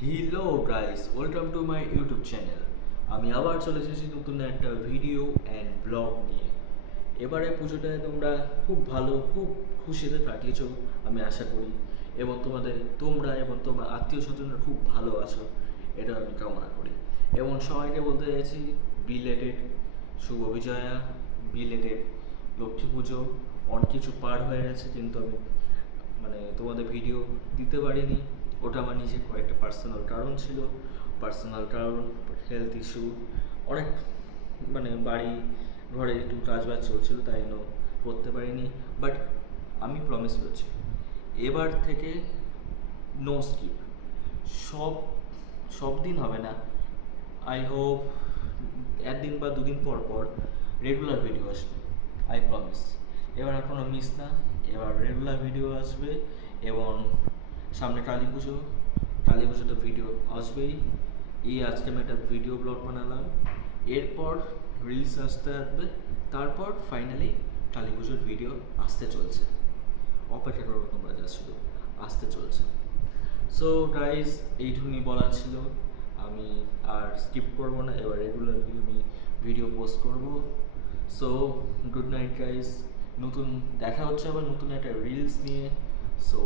Hello guys, welcome to my YouTube channel. আমি আবার চলে এসেছি নতুন একটা ভিডিও অ্যান্ড ব্লগ নিয়ে। এবারে পুজোটায় তোমরা খুব খুশিতে কাটিয়েছো আমি আশা করি, এবং তোমরা এবং তোমার আত্মীয় স্বজনরা খুব ভালো আছো, এটা আমি কামনা করি। এবং সবাইকে বলতে চাইছি বিলেটেড শুভ বিজয়া, বিলেটেড লক্ষ্মী পুজো। অনেক কিছু পার হয়ে গেছে, কিন্তু আমি তোমাদের ভিডিও দিতে পারিনি। ওটা আমার নিজের কয়েকটা পার্সোনাল কারণ ছিল, পার্সোনাল কারণ, হেলথ ইস্যু, অনেক বাড়ি ঘরে একটু কাজবাজ চলছিল, তাই জন্য করতে পারিনি। বাট আমি প্রমিস করছি, এবার থেকে নো স্কিপ। সব সব দিন হবে না, আই হোপ একদিন বা দুদিন পর পর রেগুলার ভিডিও আসবে, আই প্রমিস। এবার আর কোনো মিস না, এবার রেগুলার ভিডিও আসবে। এবং সামনে কালী পুজো, কালী পুজোতে ভিডিও আসবেই। আজকে আমি একটা ভিডিও ব্লগ বানালাম, এরপর রিলস আসতে আসবে, তারপর ফাইনালি কালী পুজোর ভিডিও আসতে চলছে। অপেক্ষা করবো তোমরা, যা শুধু আসতে চলছে। সো গাইজ, এইটুকুনি বলার ছিল। আমি আর স্কিপ করবো না, এবার রেগুলারলি আমি ভিডিও পোস্ট করব। সো গুড নাইট গাইজ, দেখা হচ্ছে আবার নতুন একটা রিলস নিয়ে। সো